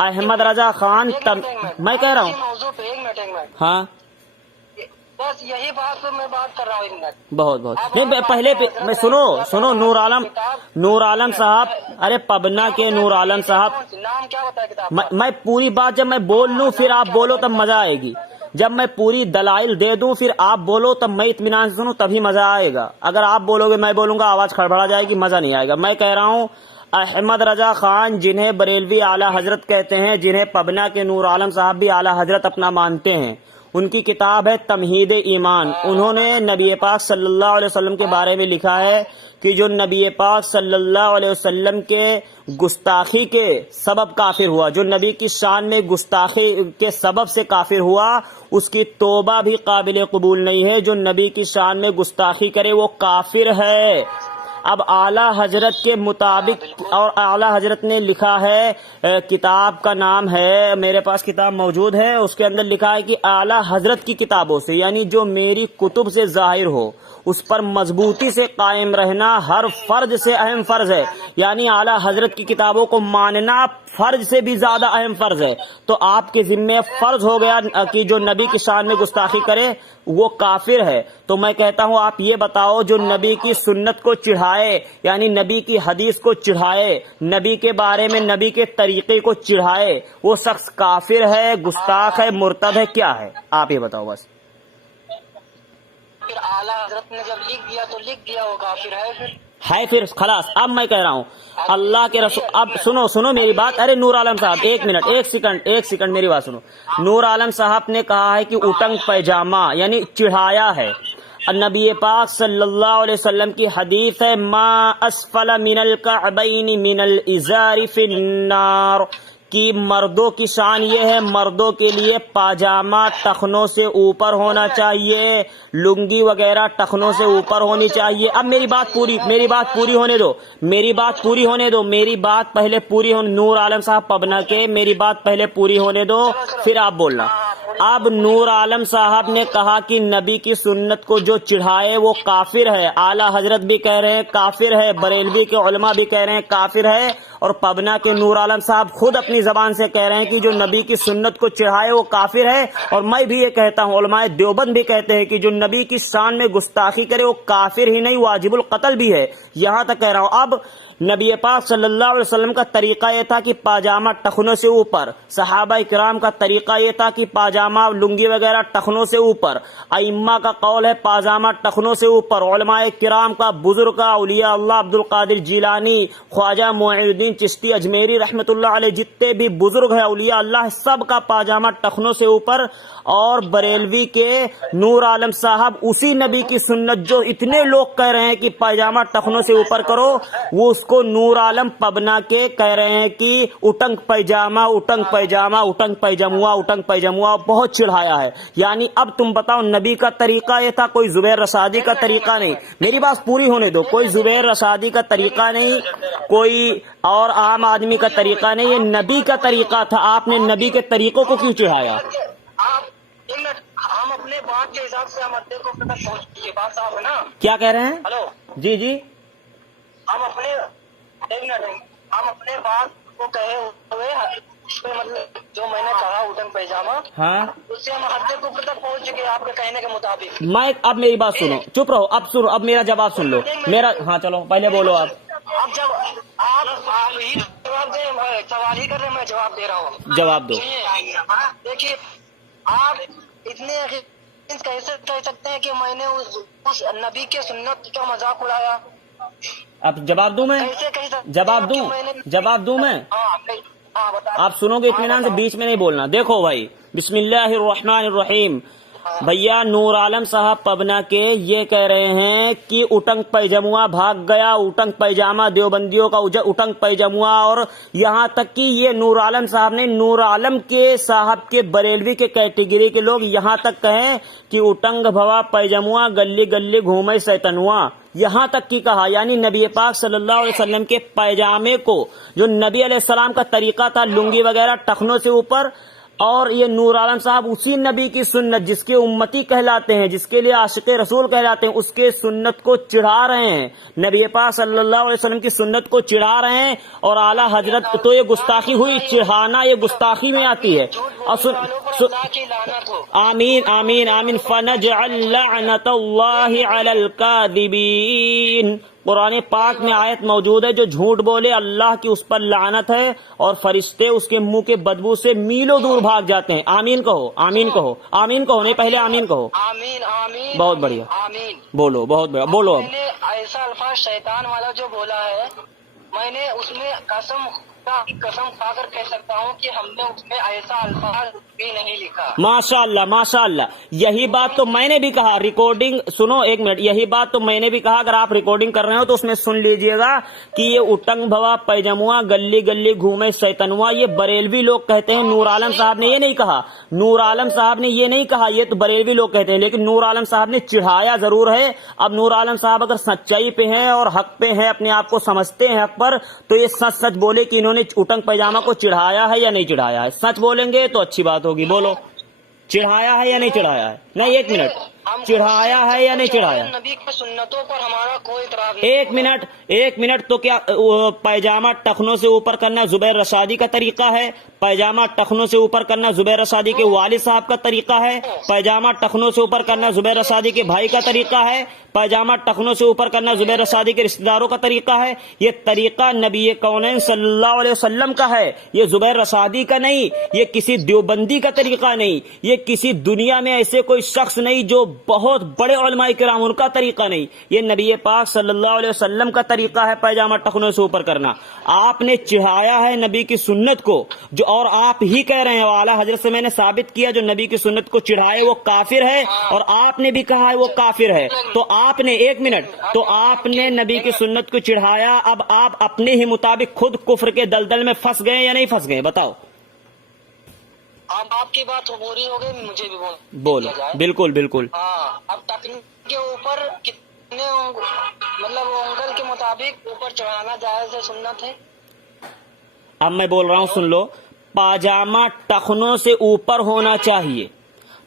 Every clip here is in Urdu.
احمد رضا خان میں کہہ رہا ہوں موضوع پہ ایک منٹ ہاں بس یہی بات پہ میں بات کر رہا ہوں ایک منٹ بہت نہیں پہلے میں سنو نور عالم صاحب، ارے پبنا کے نور عالم صاحب، نام کیا بتا ہے کتاب؟ میں پوری بات جب میں بول لوں پھر آپ بولو تب مزہ آئے گی. جب میں پوری دلائل دے دوں پھر آپ بولو تب میں اطمینان سے سنوں تبھی مزہ آئے گا. اگر آپ بولو گے میں بولوں گا آواز کھڑبڑا جائے گی، مزہ نہیں آئے گا. میں کہہ رہا ہوں احمد رضا خان جنہیں بریلوی اعلی حضرت کہتے ہیں، جنہیں پبنا کے نور عالم صاحب بھی اعلی حضرت اپنا مانتے ہیں، ان کی کتاب ہے تمہید ایمان. انہوں نے نبی پاک صلی اللہ علیہ وسلم کے بارے میں لکھا ہے کہ جو نبی پاک صلی اللہ علیہ وسلم کے گستاخی کے سبب کافر ہوا، جو نبی کی شان میں گستاخی کے سبب سے کافر ہوا، اس کی توبہ بھی قابل قبول نہیں ہے. جو نبی کی شان میں گستاخی کرے وہ کافر ہے. اب اعلی حضرت کے مطابق، اور اعلی حضرت نے لکھا ہے، کتاب کا نام ہے، میرے پاس کتاب موجود ہے، اس کے اندر لکھا ہے کہ اعلی حضرت کی کتابوں سے، یعنی جو میری کتب سے ظاہر ہو اس پر مضبوطی سے قائم رہنا ہر فرض سے اہم فرض ہے. یعنی اعلی حضرت کی کتابوں کو ماننا فرض سے بھی زیادہ اہم فرض ہے. تو آپ کے ذمے فرض ہو گیا کہ جو نبی کی شان میں گستاخی کرے وہ کافر ہے. تو میں کہتا ہوں آپ یہ بتاؤ، جو نبی کی سنت کو چڑھائے، یعنی نبی کی حدیث کو چڑھائے، نبی کے بارے میں نبی کے طریقے کو چڑھائے، وہ شخص کافر ہے، گستاخ ہے، مرتد ہے، کیا ہے؟ آپ یہ بتاؤ بس. پھر اعلیٰ حضرت نے جب لکھ دیا تو لکھ دیا، وہ کافر ہے پھر خلاص. اب میں کہہ رہا ہوں اللہ کے رسول، اب سنو میری بات. ارے نور عالم صاحب ایک منٹ، ایک سیکنڈ میری بات سنو. نور عالم صاحب نے کہا ہے کہ اٹنگ پیجامہ یعنی چڑھایا ہے. نبی پاک صلی اللہ علیہ وسلم کی حدیث ہے، ما اسفل من الکعبین من الازار فی النار، کہ مردوں کی شان یہ ہے، مردوں کے لیے پاجامہ ٹخنوں سے اوپر ہونا چاہیے، لنگی وغیرہ ٹخنوں سے اوپر ہونی چاہیے. اب میری بات پوری ہونے دو. میری بات پہلے پوری ہونے. نور عالم صاحب پبنا کے، میری بات پہلے پوری ہونے دو پھر آپ بولنا. اب نور عالم صاحب نے کہا کہ نبی کی سنت کو جو چڑھائے وہ کافر ہے. اعلی حضرت بھی کہہ رہے ہیں کافر ہے، بریلوی کے علماء بھی کہہ رہے ہیں کافر ہے، اور پبنا کے نور عالم صاحب خود اپنی زبان سے کہہ رہے ہیں کہ جو نبی کی سنت کو چڑھائے وہ کافر ہے. اور میں بھی یہ کہتا ہوں، علماء دیوبند بھی کہتے ہیں کہ جو نبی کی شان میں گستاخی کرے وہ کافر ہی نہیں، واجب القتل بھی ہے. یہاں تک کہہ رہا ہوں. اب نبی پاک صلی اللہ علیہ وسلم کا طریقہ یہ تھا کہ پاجامہ ٹخنوں سے اوپر، صحابہ کرام کا طریقہ یہ تھا کہ پاجامہ لنگی وغیرہ ٹخنوں سے اوپر، ائمہ کا قول ہے پاجامہ ٹخنوں سے اوپر، علماء کرام کا، بزرگ کا، اولیاء اللہ عبد القادر جیلانی، خواجہ معین الدین چشتی اجمیری رحمۃ اللہ علیہ، جتنے بھی بزرگ ہیں اولیاء اللہ، سب کا پاجامہ ٹخنوں سے اوپر. اور بریلوی کے نور عالم صاحب اسی نبی کی سنت جو اتنے لوگ کہہ رہے ہیں کہ پاجامہ ٹخنوں سے اوپر کرو، وہ اس کو نور عالم پبنا کے کہہ رہے ہیں کہ اٹنگ پیجامہ اٹنگ پیجامہ اٹنگ پیجامہ اٹنگ پیجامہ بہت چڑھایا ہے. یعنی اب تم بتاؤ نبی کا طریقہ یہ تھا، کوئی زبیر رشادی کا طریقہ نہیں. میری بات پوری ہونے دو. کوئی زبیر رشادی کا طریقہ نہیں، کوئی اور عام آدمی کا طریقہ نہیں، یہ نبی کا طریقہ تھا. آپ نے نبی کے طریقوں کو کیوں چڑھایا؟ ہم اپنے بات کے حساب سے ہم ادے کو بات صاف ہے نا. کیا کہہ رہے ہیں؟ ہلو جی ہم اپنے بات کو کہے ہوئے، مطلب جو میں نے کہا اٹن پیجامہ، ہاں، اس سے ہم ادے کو تک پہنچ چکے آپ کے کہنے کے مطابق. میں اب میری بات سنو، چپ رہو، اب سنو، اب میرا جواب سن لو میرا. ہاں چلو پہلے بولو آپ. اب جب آپ ہی جواب دیں، سوال ہی کر رہے ہیں، میں جواب دے رہا ہوں. جواب دو. دیکھیے آپ اتنے کیسے کہہ سکتے ہیں کہ میں نے اس نبی کے سنت کا مذاق اڑایا؟ اب جواب دوں میں؟ جواب دوں میں؟ آپ سنو گے اطمینان سے، بیچ میں نہیں بولنا. دیکھو بھائی، بسم اللہ الرحمن الرحیم. بھیا نور عالم صاحب پبنا کے یہ کہہ رہے ہیں کہ اٹنگ پیجامہ بھاگ گیا، اٹنگ پیجامہ دیوبندیوں کا اٹنگ پیجامہ. اور یہاں تک کہ یہ نور عالم صاحب نے، نور عالم کے صاحب کے بریلوی کے کیٹیگری کے لوگ یہاں تک کہیں کہ اٹنگ بھوا پیجامہ گلی گلی گھومے سیتنوا، یہاں تک کی کہا. یعنی نبی پاک صلی اللہ علیہ وسلم کے پیجامے کو، جو نبی علیہ السلام کا طریقہ تھا، لنگی وغیرہ ٹخنوں سے اوپر، اور یہ نور عالم صاحب اسی نبی کی سنت، جس کے امتی کہلاتے ہیں، جس کے لیے عاشق رسول کہلاتے ہیں، اس کے سنت کو چڑھا رہے ہیں، نبی پاک صلی اللہ علیہ وسلم کی سنت کو چڑھا رہے ہیں، اور اعلیٰ حضرت تو یہ گستاخی ہوئی، چڑھانا یہ گستاخی میں آتی ہے۔ اور اللہ کی لعنت ہو۔ آمین آمین آمین۔ فنجعل لعنت اللہ علی الکاذبین، قرآن پاک میں آیت موجود ہے، جو جھوٹ بولے اللہ کی اس پر لعنت ہے، اور فرشتے اس کے منہ کے بدبو سے میلوں دور بھاگ جاتے ہیں۔ آمین کہو، آمین کہو، آمین کہو، نہیں پہلے آمین کہو۔ آمین آمین بہت بڑھیا، آمین۔ بولو، بہت بڑھیا، بولو اب۔ میں نے ایسا الفاظ شیطان والا جو بولا ہے، میں نے اس میں قسم کھا کر کہہ سکتا ہوں کہ ہم نے اس میں ایسا الفاظ بھی نہیں لکھا۔ ماشاء اللہ ماشاء اللہ، یہی بات تو میں نے بھی کہا، ریکارڈنگ سنو ایک منٹ، یہی بات تو میں نے بھی کہا، اگر آپ ریکارڈنگ کر رہے ہو تو اس میں سن لیجئے گا کہ یہ اٹنگ بھوا پیجموا گلی گلی گھومے شیطنوا، یہ بریلوی لوگ کہتے ہیں، نور عالم صاحب نے یہ نہیں کہا، نور عالم صاحب نے یہ نہیں کہا، یہ تو بریلوی لوگ کہتے ہیں، لیکن نور عالم صاحب نے چڑھایا ضرور ہے۔ اب نور عالم صاحب اگر سچائی پہ ہیں اور حق پہ ہیں، اپنے آپ کو سمجھتے ہیں حق پر، تو یہ سچ سچ بولے کہ انہوں نے اٹنگ پیجامہ کو چڑھایا ہے یا نہیں چڑھایا ہے، سچ بولیں گے تو اچھی بات ہوگی۔ بولو، چڑھایا ہے یا نہیں چڑھایا ہے؟ نہیں، ایک منٹ، چڑھایا ہے یا نہیں چڑھایا؟ نبی کی سنتوں پر ہمارا کوئی اعتراض نہیں۔ ایک منٹ، تو کیا پیجامہ ٹخنوں سے اوپر کرنا زبیر رشادی کا طریقہ ہے؟ پیجامہ ٹخنوں سے اوپر کرنا زبیر رشادی کے والد صاحب کا طریقہ ہے؟ پیجامہ ٹخنوں سے اوپر کرنا زبیر رشادی کے بھائی کا طریقہ ہے؟ پیجامہ ٹخنوں سے اوپر کرنا زبیر رشادی کے رشتہ داروں کا طریقہ ہے؟ یہ طریقہ نبی کونین صلی اللہ علیہ وسلم کا ہے، یہ زبیر رشادی کا نہیں، یہ کسی دیوبندی کا طریقہ نہیں، یہ کسی دنیا میں ایسے کوئی شخص نہیں جو بہت بڑے علماء کرام، ان کا طریقہ نہیں، یہ نبی پاک صلی اللہ علیہ وسلم کا طریقہ ہے پیجامہ ٹخنوں سے اوپر کرنا۔ آپ نے چڑھایا ہے نبی کی سنت کو، جو اور آپ ہی کہہ رہے ہیں، اعلیٰ حضرت سے میں نے ثابت کیا، جو نبی کی سنت کو چڑھائے وہ کافر ہے، اور آپ نے بھی کہا ہے وہ کافر ہے۔ تو آپ نے، ایک منٹ، تو آپ نے نبی کی سنت کو چڑھایا، اب آپ اپنے ہی مطابق خود کفر کے دلدل میں پھنس گئے یا نہیں پھنس گئے؟ بتاؤ۔ اب آپ کی بات پوری ہو گئی، مجھے بھی بولو، بالکل بالکل۔ ہاں، اب تکنیک کے اوپر کتنے مطلب انگل کے مطابق اوپر چڑھانا جائز ہے، سنت ہے؟ اب میں بول رہا ہوں، سن لو، پاجامہ ٹخنوں سے اوپر ہونا چاہیے،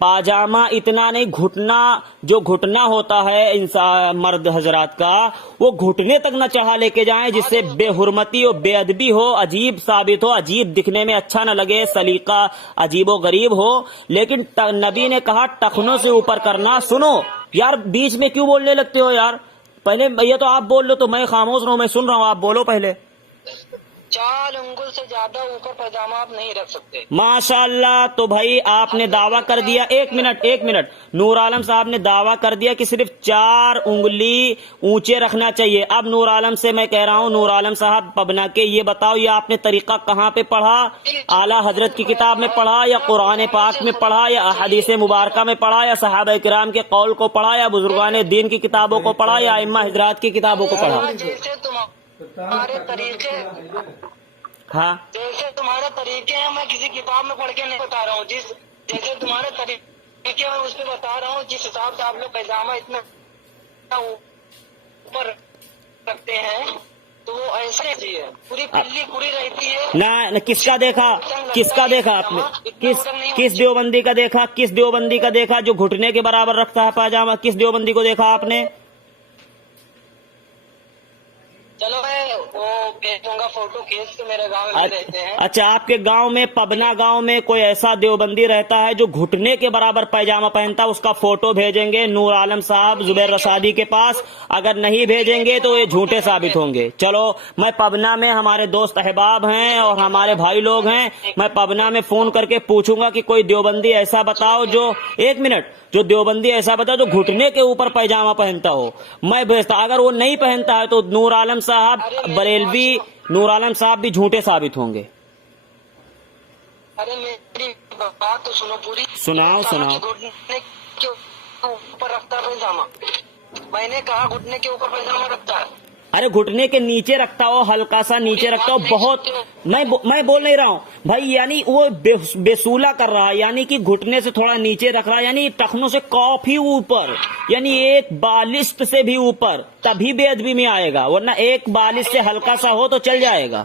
پاجامہ اتنا نہیں، گھٹنا، جو گھٹنا ہوتا ہے انسان مرد حضرات کا، وہ گھٹنے تک نہ چڑھا لے کے جائیں، جس سے بے حرمتی ہو، بے ادبی ہو، عجیب ثابت ہو، عجیب دکھنے میں اچھا نہ لگے، سلیقہ عجیب و غریب ہو۔ لیکن نبی نے کہا ٹخنوں سے اوپر کرنا۔ سنو یار، بیچ میں کیوں بولنے لگتے ہو یار؟ پہلے یہ تو آپ بول لو تو میں خاموش رہوں، میں سن رہا ہوں، آپ بولو پہلے۔ 4 انگل سے زیادہ اوپر پیجامہ آپ نہیں رکھ سکتے۔ ماشاء اللہ، تو بھائی آپ نے دعویٰ کر دیا، ایک منٹ، نور عالم صاحب نے دعویٰ کر دیا کہ صرف 4 انگلی اونچے رکھنا چاہیے۔ اب نور عالم سے میں کہہ رہا ہوں، نور عالم صاحب پبنا کے یہ بتاؤ، یہ آپ نے طریقہ کہاں پہ پڑھا؟ اعلیٰ حضرت کی کتاب میں پڑھا، یا قرآن پاک میں پڑھا، یا احادیث مبارکہ میں پڑھا، یا صحابہ کرام کے قول کو پڑھا، یا بزرگان دین کی کتابوں کو پڑھا، یا ائمہ حضرات کی کتابوں کو پڑھا؟ جیسے تمہارے طریقے، ہاں، جیسے تمہارے طریقے ہیں، میں کسی کتاب میں پڑھ کے نہیں بتا رہا ہوں، جیسے تمہارے طریقے میں اس پہ بتا رہا ہوں، جس حساب سے آپ لوگ پیجامہ اتنا اوپر رکھتے ہیں، تو وہ ایسا نہیں ہے، پوری پلی پوری رہتی ہے۔ نہ کس کا دیکھا آپ نے؟ کس دیوبندی کا دیکھا؟ کس دیوبندی کا دیکھا جو گھٹنے کے برابر رکھتا ہے پاجامہ؟ کس دیوبندی کو دیکھا آپ نے؟ چلو میں وہ بھیج دوں گا فوٹو کھینچ کے، میرے گاؤں میں رہتے ہیں۔ اچھا، آپ کے گاؤں میں، پبنا گاؤں میں کوئی ایسا دیوبندی رہتا ہے جو گھٹنے کے برابر پیجامہ پہنتا ہے؟ اس کا فوٹو بھیجیں گے نور عالم صاحب زبیر رشادی کے پاس، اگر نہیں بھیجیں گے تو یہ جھوٹے ثابت ہوں گے۔ چلو، میں پبنا میں، ہمارے دوست احباب ہیں اور ہمارے بھائی لوگ ہیں، میں پبنا میں فون کر کے پوچھوں گا کہ کوئی دیوبندی ایسا بتاؤ جو، ایک منٹ، جو دیوبندی ایسا بتاؤ جو گھٹنے کے اوپر پیجامہ پہنتا ہو، میں بھیجتا۔ اگر وہ نہیں پہنتا ہے تو نور عالم صاحب بریلوی، نور عالم صاحب بھی جھوٹے ثابت ہوں گے۔ ارے میری بات تو سنو پوری۔ سناؤ۔ گھٹنے کے اوپر رکھتا ہے پیجامہ، میں نے کہا گھٹنے کے اوپر پیجامہ رکھتا ہے۔ ارے گھٹنے کے نیچے رکھتا ہو، ہلکا سا نیچے رکھتا ہو، بہت، میں بول نہیں رہا ہوں بھائی، یعنی وہ بےسولا کر رہا ہے، یعنی کہ گھٹنے سے تھوڑا نیچے رکھ رہا ہے، یعنی ٹخنوں سے کافی اوپر، یعنی ایک بالشت سے بھی اوپر، تبھی بے ادبی میں آئے گا، ورنہ ایک بالش سے ہلکا سا ہو تو چل جائے گا۔